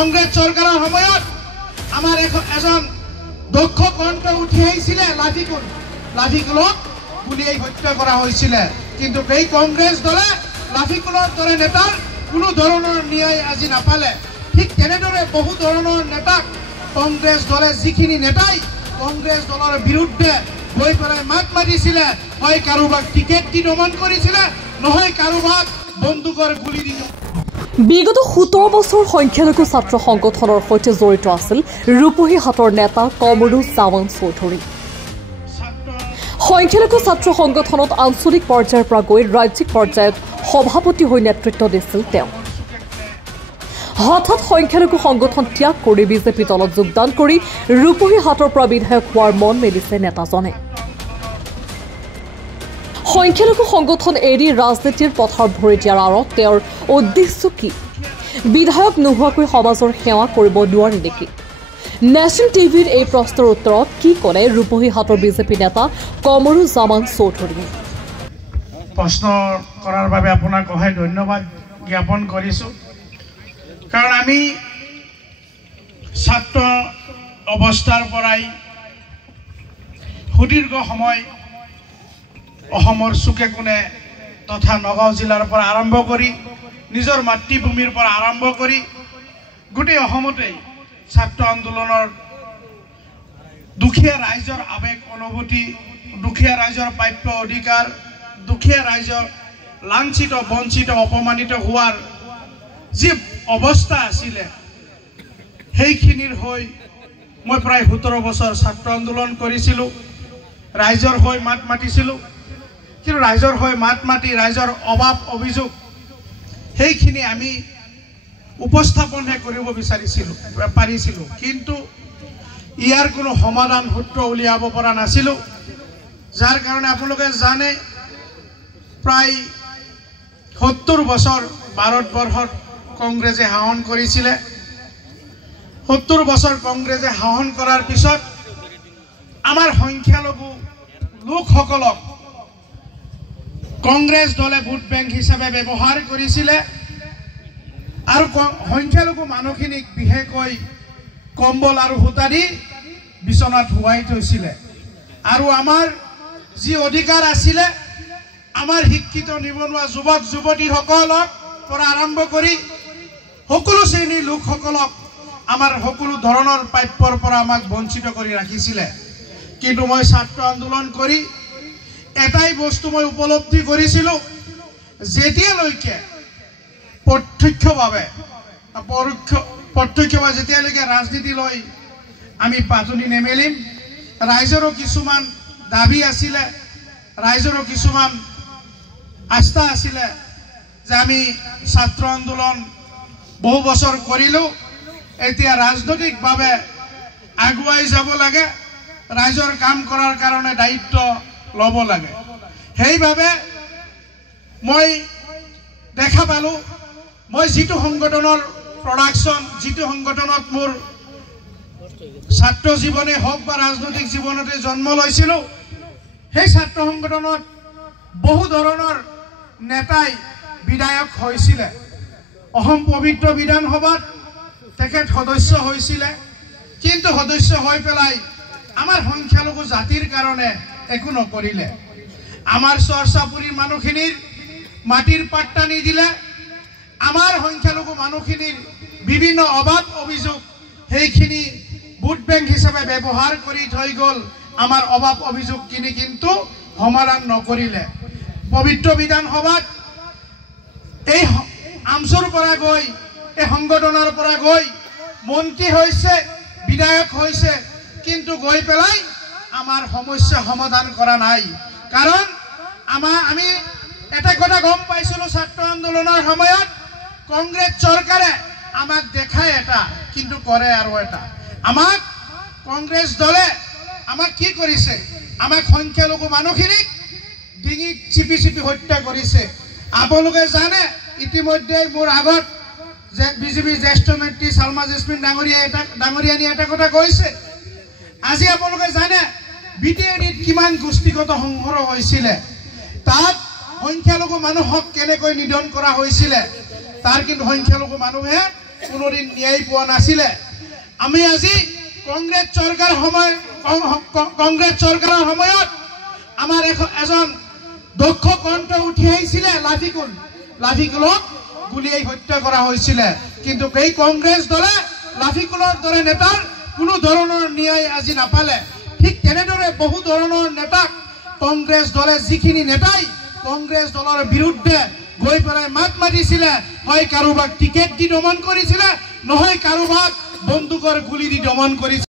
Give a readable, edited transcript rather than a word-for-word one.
কংগ্ৰেছ চৰকাৰৰ সময়ত আমাৰ এজন দক্ষ কণ্ঠ উঠি আহিছিলে লাঠিকুলক গুলিয়াই হত্যা কৰা হৈছিল কিন্তু এই কংগ্ৰেছ দলে লাঠিকুলৰ দৰে নেতাৰ কোনো ধৰণৰ ন্যায় আজি নাপালে ঠিক তেনেদৰে বহু ধৰণৰ নেতাক কংগ্ৰেছ দলে যিখিনি নেতাই কংগ্ৰেছ দলৰ বিৰুদ্ধে গৈ পেলাই মাত মাতিছিলে হয় কাৰোবাক টিকেট দি দমন কৰিছিলে নহয় কাৰোবাক বন্দুকৰ গুলি দি বিগত 17 বছৰ সংখ্যালঘু ছাত্ৰ সংগঠনৰ সৈতে জড়িত আছিল ৰূপহীহাটৰ নেতা কমৰুজ্জামান চৌধুৰী সংখ্যালঘু ছাত্ৰ সংগঠনত আঞ্চলিক পৰ্যায়ৰ পৰা গৈ ৰাজ্যিক পৰ্যায়ত সভাপতি হৈ নেতৃত্ব দিছিল তেওঁ হঠাৎ সংখ্যালঘু সংগঠন ত্যাগ কৰি বিজেপি দলত যোগদান কৰি ৰূপহীহাটৰ পৰা বিধায়ক হোৱাৰ মন মেলিছে নেতাজনে সংখ্যালঘু সংগঠন এৰি ৰাজনীতিৰ পথাৰত ভৰি দিয়াৰ আঁৰত তেওঁৰ উদ্দেশ্য কি বিধায়ক নোহোৱাকৈ সমাজৰ সেৱা কৰিব নোৱাৰে নেকি নেশ্যনেল টিভিৰ এই প্ৰশ্নৰ উত্তৰত কি ক'লে ৰূপহীহাটৰ বিজেপি নেতা কমৰুজ্জামান চৌধুৰীয়ে প্ৰশ্ন কৰাৰ বাবে আপোনাক অশেষ ধন্যবাদ জ্ঞাপন কৰিছোঁ কাৰণ আমি ছাত্ৰ অৱস্থাৰ পৰাই সুদীৰ্ঘ সময় অসমৰ চুকে কোণে তথা নগাঁও জিলাৰ পৰা আৰম্ভ কৰি নিজৰ মাতৃভূমিৰ পৰা আৰম্ভ কৰি গোটেই অসমতেই ছাত্ৰ আন্দোলনৰ দুখীয়া ৰাইজৰ আৱেগ অনুভূতি দুখীয়া ৰাইজৰ প্ৰাপ্য অধিকাৰ দুখীয়া ৰাইজৰ লাঞ্ছিত বঞ্চিত অপমানিত হোৱাৰ যি অৱস্থা আছিলে সেইখিনিৰ হৈ মই প্ৰায় 17 বছৰ ছাত্ৰ আন্দোলন কৰিছিলোঁ ৰাইজৰ হৈ মাত মাতিছিলোঁ কিন্তু ৰাইজৰ হৈ মাত মাতি ৰাইজৰ অভাৱ অভিযোগ সেইখিনি আমি উপস্থাপনহে কৰিব পাৰিছিলোঁ কিন্তু ইয়াৰ কোনো সমাধান সূত্ৰ উলিয়াব পৰা নাছিলোঁ যাৰ কাৰণে আপোনালোকে জানে প্ৰায় 70 বছৰ ভাৰতবৰ্ষত কংগ্ৰেছে শাসন কৰিছিলে 70 বছৰ কংগ্ৰেছে শাসন কৰাৰ পিছত আমাৰ সংখ্যালঘু লোকসকলক কংগ্ৰেছ দলে ভোট বেংক হিচাপে ব্যৱহাৰ কৰিছিলে আৰু সংখ্যালঘু মানুহখিনিক বিশেষকৈ কম্বল আৰু সূতা দি বিচনাত শুৱাই থৈছিলে আৰু আমাৰ যি অধিকাৰ আছিলে আমাৰ শিক্ষিত নিবনুৱা যুৱক যুৱতীসকলক পৰা আৰম্ভ কৰি সকলো শ্ৰেণীৰ লোকসকলক আমাৰ সকলো ধৰণৰ প্ৰাপ্যৰ পৰা আমাক বঞ্চিত কৰি ৰাখিছিলে কিন্তু মই ছাত্ৰ আন্দোলন কৰি এটাই বস্তু মই উপলব্ধি কৰিছিলোঁ যেতিয়ালৈকে প্ৰত্যক্ষভাৱে যেতিয়ালৈকে ৰাজনীতি লৈ আমি পাতনি নেমেলিম ৰাইজৰো কিছুমান দাবী আছিলে ৰাইজৰো কিছুমান আস্থা আছিলে যে আমি ছাত্ৰ আন্দোলন বহু বছৰ কৰিলোঁ এতিয়া ৰাজনৈতিকভাৱে আগুৱাই যাব লাগে ৰাইজৰ কাম কৰাৰ কাৰণে দায়িত্ব ল'ব লাগে সেইভাৱে মই দেখা পালোঁ মই যিটো সংগঠনৰ প্ৰডাকশ্যন যিটো সংগঠনত মোৰ ছাত্ৰ জীৱনে হওক বা ৰাজনৈতিক জীৱনতে জন্ম লৈছিলোঁ সেই ছাত্ৰ সংগঠনত বহু ধৰণৰ নেতাই বিধায়ক হৈছিলে অসম পবিত্ৰ বিধানসভাত তেখেত সদস্য হৈছিলে কিন্তু সদস্য হৈ পেলাই আমাৰ সংখ্যালঘু জাতিৰ কাৰণে একো নকৰিলে আমাৰ চৰচাপুৰীৰ মানুহখিনিৰ মাটিৰ পাট্টা নিদিলে আমাৰ সংখ্যালঘু মানুহখিনিৰ বিভিন্ন অভাৱ অভিযোগ সেইখিনি ভোট বেংক হিচাপে ব্যৱহাৰ কৰি থৈ গ'ল আমাৰ অভাৱ অভিযোগখিনি কিন্তু সমাধান নকৰিলে পবিত্ৰ বিধানসভাত এই আমচুৰ পৰা গৈ এই সংগঠনৰ পৰা গৈ মন্ত্ৰী হৈছে বিধায়ক হৈছে কিন্তু গৈ পেলাই আমাৰ সমস্যা সমাধান কৰা নাই কাৰণ আমি এটা কথা গম পাইছিলোঁ ছাত্ৰ আন্দোলনৰ সময়ত কংগ্ৰেছ চৰকাৰে আমাক দেখায় এটা কিন্তু কৰে আৰু এটা আমাক কংগ্ৰেছ দলে আমাক কি কৰিছে আমাক সংখ্যালঘু মানুহখিনিক ডিঙিত চিপি চিপি হত্যা কৰিছে আপোনালোকে জানে ইতিমধ্যে মোৰ আগত যে বিজেপিৰ জ্যেষ্ঠ নেত্ৰী চালমা জেছমিন ডাঙৰীয়ানী এটা কথা কৈছে আজি আপোনালোকে জানে বিটিএডিত কিমান গোষ্ঠীগত সংঘৰ্ষ হৈছিলে তাত সংখ্যালঘু মানুহক কেনেকৈ নিধন কৰা হৈছিলে তাৰ কিন্তু সংখ্যালঘু মানুহে কোনোদিন ন্যায় পোৱা নাছিলে আমি আজি কংগ্ৰেছ চৰকাৰৰ সময়ত আমাৰ এজন দক্ষ কণ্ঠ উঠি আহিছিলে লাফিকুলক গুলিয়াই হত্যা কৰা হৈছিলে কিন্তু এই কংগ্ৰেছ দলে লাফিকুলৰ দৰে নেতাৰ কোনো ধৰণৰ ন্যায় আজি নাপালে ঠিক তেনেদৰে বহু ধৰণৰ নেতাক কংগ্ৰেছ দলে যিখিনি নেতাই কংগ্ৰেছ দলৰ বিৰুদ্ধে গৈ পেলাই মাত মাতিছিলে হয় কাৰোবাক টিকেট দি দমন কৰিছিলে নহয় কাৰোবাক বন্দুকৰ গুলি দি দমন কৰিছিলে